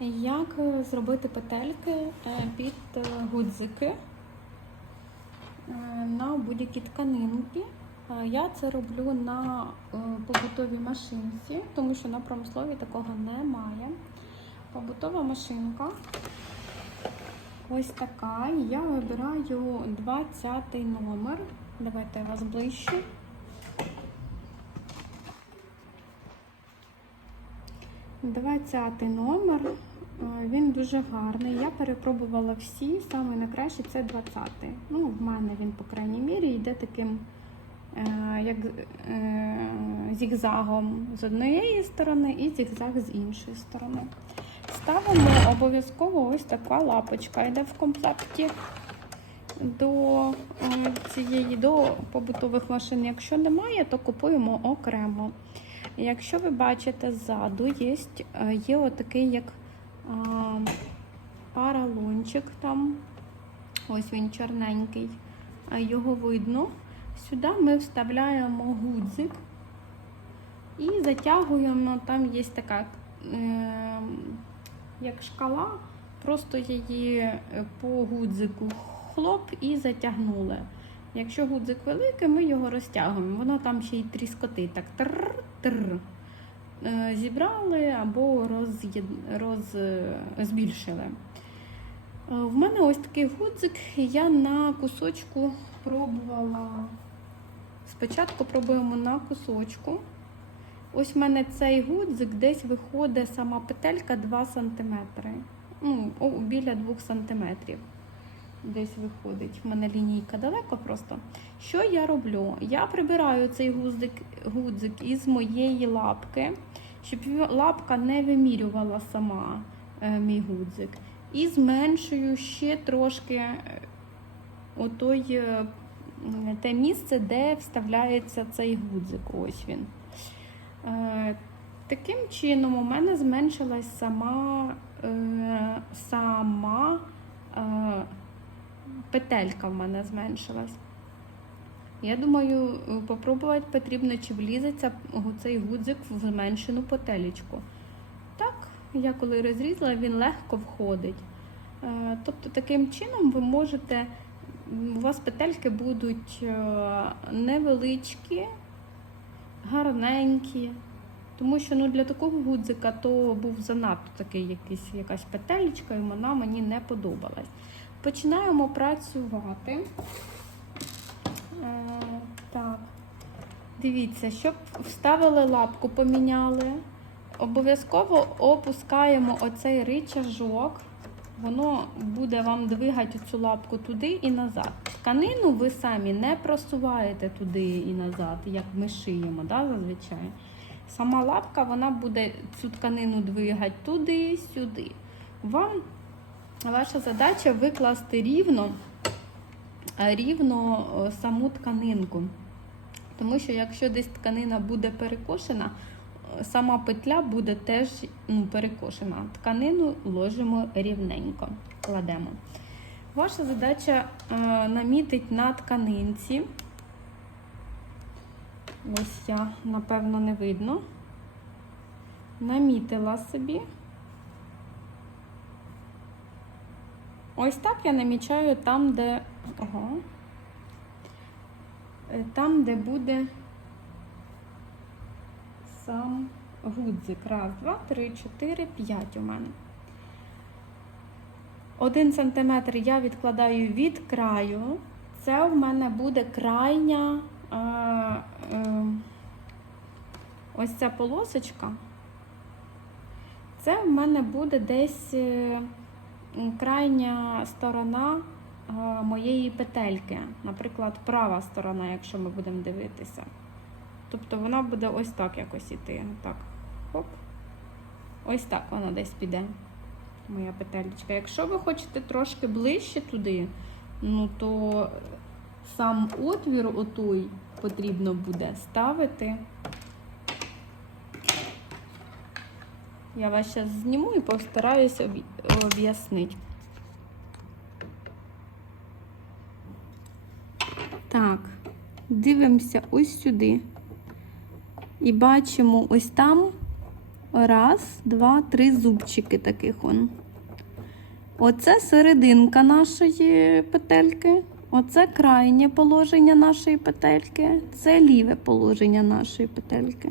Як е, зробити петельки е, під е, гудзики на будь-які тканинки? Я це роблю на побутовій машинці, тому що на промисловій такого немає. Побутова машинка. Ось така. Я вибираю 20 номер. Давайте я вас ближче. Двадцятий номер. Він дуже гарний. Я перепробувала всі. Саме найкраще це 20-й. Ну, в мене він, по крайній мірі, йде таким е, як е, зігзагом з однієї сторони і зігзаг з іншої сторони. Ставимо обов'язково ось така лапочка. Йде в комплекті до е, цієї до побутових машин. Якщо немає, то купуємо окремо. Якщо ви бачите ззаду, є, е, є отакий як паралончик там. Ось він чорненький. Його видно. Сюди ми вставляємо гудзик і затягуємо. Там є така е, як шкала, просто її е, по гудзику хлоп і затягнули. Якщо гудзик великий, ми його розтягуємо. Воно там ще й тріскотить так тр-тр. Е, Зібрали або роз, роз, збільшили. Е, В мене ось такий гудзик, я на кусочку пробувала. Спочатку пробуємо на кусочку. Ось в мене цей гудзик десь виходить сама петелька 2 см. Ну, біля 2 см. Десь виходить. В мене лінійка далеко просто. Що я роблю? Я прибираю цей гудзик, гудзик із моєї лапки, щоб лапка не вимірювала сама е, мій гудзик. І зменшую ще трошки е, отой, е, те місце, де вставляється цей гудзик. Ось він. Таким чином, у мене зменшилась сама, сама петелька в мене зменшилась. Я думаю, е, попробувати потрібно, чи влізеться цей гудзик в зменшену петелечку. Так, я коли розрізала, він легко входить. Е, Тобто, таким чином ви можете, у вас петельки будуть е, невеличкі, гарненькі. Тому що ну, для такого гудзика то був занадто такий якийсь, якась петелечка, і вона мені не подобалась. Починаємо працювати. Е, так. Дивіться, щоб вставили лапку, поміняли. Обов'язково опускаємо оцей ричажок. Воно буде вам двигати цю лапку туди і назад. Тканину ви самі не просуваєте туди і назад, як ми шиємо, да, зазвичай. Сама лапка вона буде цю тканину двигати туди-сюди. Вам ваша задача викласти рівно, рівно е, саму тканинку. Тому що якщо десь тканина буде перекошена, е, сама петля буде теж ну, перекошена. Тканину ложимо рівненько, кладемо. Ваша задача е, намітить на тканинці. Ось я, напевно, не видно. Намітила собі. Ось так я намічаю там, де. Ого. Е, Там, де буде сам гудзик. Раз, два, три, чотири, п'ять у мене. Один сантиметр я відкладаю від краю. Це в мене буде крайня. е, е, Ось ця полосочка. Це в мене буде десь е, крайня сторона моєї петельки. Наприклад, права сторона, якщо ми будемо дивитися. Тобто вона буде ось так якось іти. Так. Хоп. Ось так вона десь піде. Моя петелька. Якщо ви хочете трошки ближче туди, ну то сам отвір отой потрібно буде ставити. Я вас зараз зніму і постараюся об'яснити. Так, дивимося ось сюди. І бачимо ось там раз, два, три зубчики таких он. Оце серединка нашої петельки. Оце крайнє положення нашої петельки. Це ліве положення нашої петельки.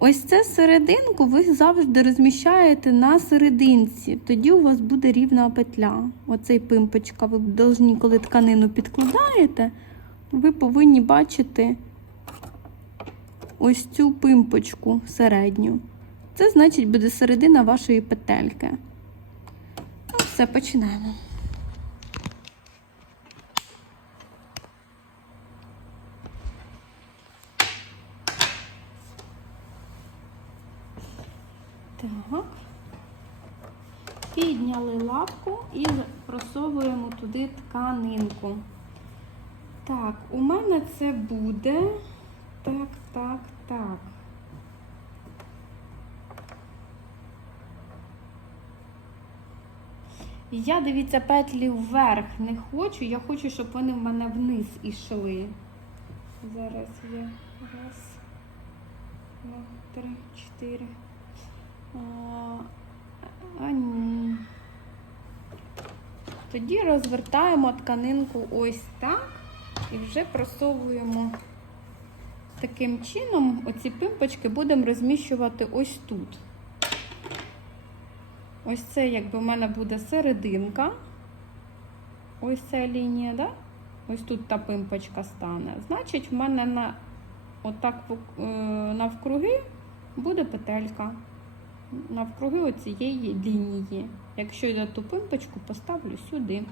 Ось це серединку ви завжди розміщаєте на серединці. Тоді у вас буде рівна петля. Оцей пимпочка, ви повинні, коли тканину підкладаєте, ви повинні бачити ось цю пимпочку середню. Це значить буде середина вашої петельки. Ну, все, починаємо. Так. Підняли лапку і просовуємо туди тканинку. Так, у мене це буде. Так, так, так. Я, дивіться, петлі вверх не хочу. Я хочу, щоб вони в мене вниз ішли. Зараз я раз, два, три, чотири. А. Тоді розвертаємо тканинку ось так і вже просовуємо таким чином. Оці пимпочки будемо розміщувати ось тут. Ось це, якби в мене буде серединка. Ось ця лінія, да? Ось тут та пимпочка стане. Значить, в мене на отак е, навкруги буде петелька. Навкруги оцієї лінії. Якщо я ту пимпочку поставлю сюди.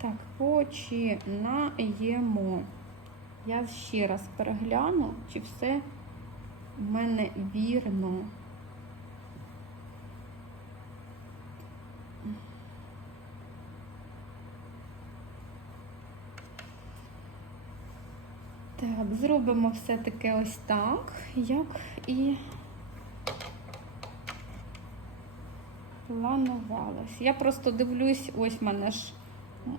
Так, починаємо. Я ще раз перегляну, чи все в мене вірно. Так, зробимо все-таки ось так, як і планувалось. Я просто дивлюсь, ось в мене ж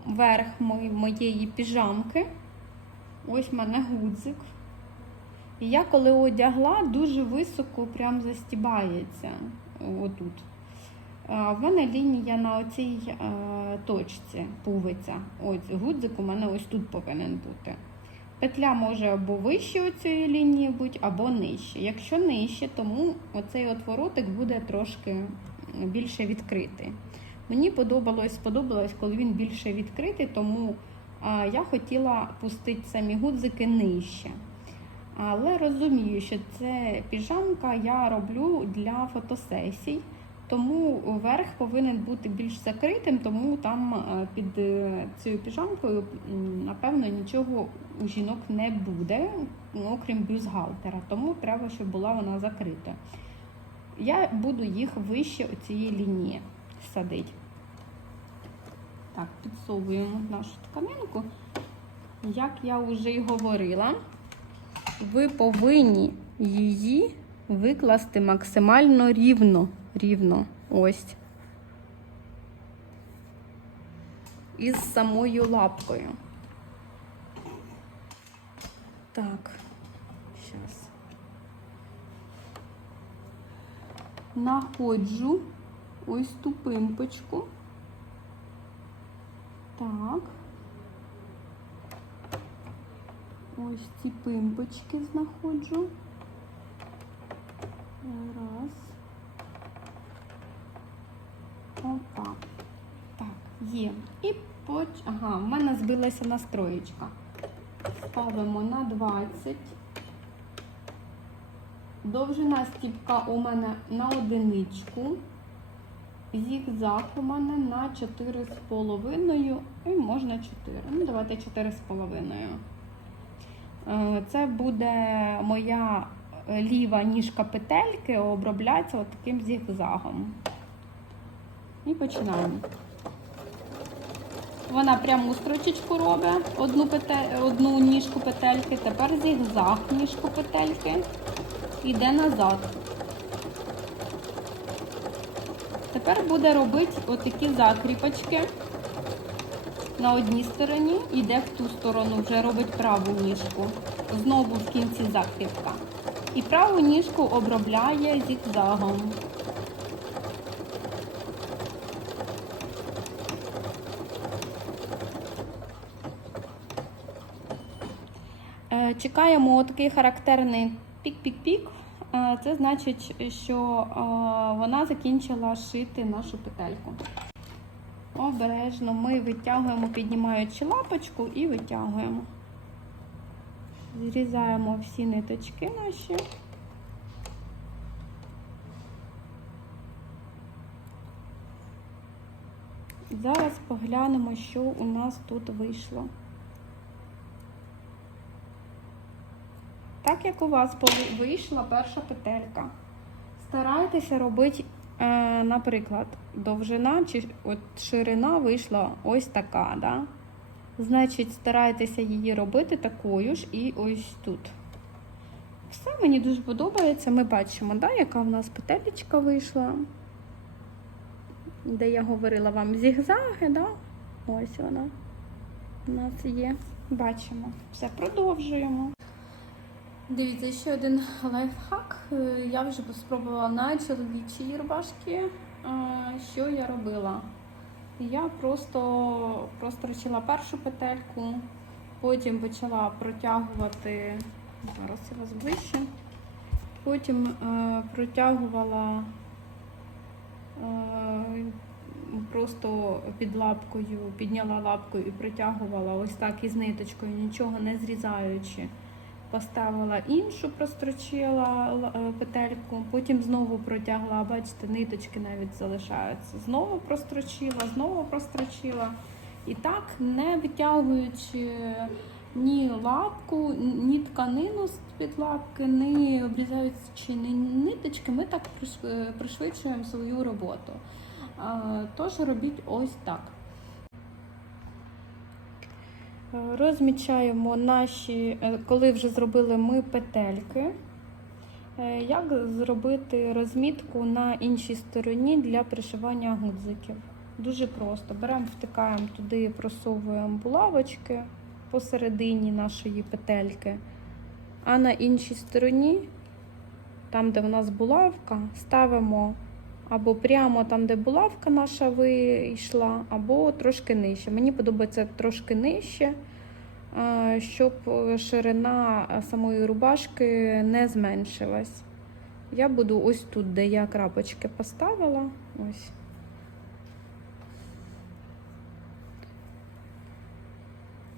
верх моєї піжамки. Ось в мене гудзик. І я коли одягла, дуже високо прям застібається отут. В мене лінія на оцій е, точці пувиця. Ось гудзик у мене ось тут повинен бути. Петля може або вище цієї лінії бути, або нижче. Якщо нижче, тому оцей отворотик буде трошки більше відкритий. Мені подобалось, сподобалось, коли він більше відкритий, тому я хотіла пустити самі гудзики нижче. Але розумію, що це піжамка я роблю для фотосесій, тому верх повинен бути більш закритим, тому там е, під е, цією піжамкою, напевно, нічого у жінок не буде, окрім бюстгальтера, тому треба, щоб була вона закрита. Я буду їх вище цієї лінії садити. Так, підсовуємо нашу тканинку. Як я вже й говорила, ви повинні її викласти максимально рівно. Рівно. Ось. Із самою лапкою. Так, зараз. Находжу ось ту пимпочку. Так. Ось ці пимпочки знаходжу. Раз. Опа. Так, є. І поч... Ага, в мене збилася настроєчка. Ставимо на 20. Довжина стіпка у мене на одиничку. Зігзаг у мене на 4,5 і можна 4. Ну, давайте 4,5. Е, Це буде моя ліва ніжка петельки, обробляється таким зігзагом. І починаємо. Вона пряму строчечку робить, одну, петель, одну ніжку петельки, тепер зігзаг ніжку петельки, йде назад. Тепер буде робити отакі закріпочки. На одній стороні йде в ту сторону, вже робить праву ніжку. Знову в кінці закріпка. І праву ніжку обробляє зігзагом. Е, Чекаємо такий характерний пік-пік-пік. Е, Це значить, що е, вона закінчила шити нашу петельку. Обережно ми витягуємо, піднімаючи лапочку і витягуємо. Зрізаємо всі ниточки наші. Зараз поглянемо, що у нас тут вийшло. Так як у вас вийшла перша петелька, старайтеся робити, е, наприклад, довжина чи от ширина вийшла ось така, да? Значить, старайтеся її робити такою ж і ось тут. Все мені дуже подобається. Ми бачимо, да, яка в нас петелечка вийшла. Де я говорила вам зігзаги, да? Ось вона у нас є. Бачимо. Все, продовжуємо. Дивіться, ще один лайфхак. Е, Я вже спробувала на чоловічій рубашки. Е, Що я робила? Я просто прострочила першу петельку, потім почала протягувати, зараз я вас ближче, потім е, протягувала просто під лапкою, підняла лапкою і протягувала ось так із ниточкою, нічого не зрізаючи. Поставила іншу, прострочила е, петельку, потім знову протягла, бачите, ниточки навіть залишаються. Знову прострочила, знову прострочила. І так, не витягуючи ні лапку, ні тканину з-під лапки, ні обрізаючи ні ниточки, ми так е, пришвидшуємо свою роботу. Е, Тож робіть ось так. Е, Розмічаємо наші, е, коли вже зробили ми петельки. Е, Як зробити розмітку на іншій стороні для пришивання гудзиків? Дуже просто. Беремо, втикаємо туди, просовуємо булавочки посередині нашої петельки, а на іншій стороні, там, де в нас булавка, ставимо або прямо там, де булавка наша вийшла, або трошки нижче. Мені подобається трошки нижче, е, щоб ширина самої рубашки не зменшилась. Я буду ось тут, де я крапочки поставила. Ось.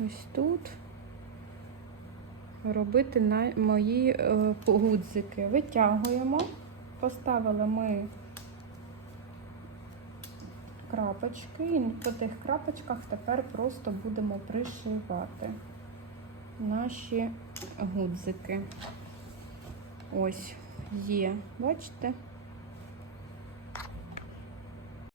Ось тут робити на мої е, гудзики. Витягуємо, поставили ми крапочки, і по тих крапочках тепер просто будемо пришивати наші гудзики. Ось є, бачите?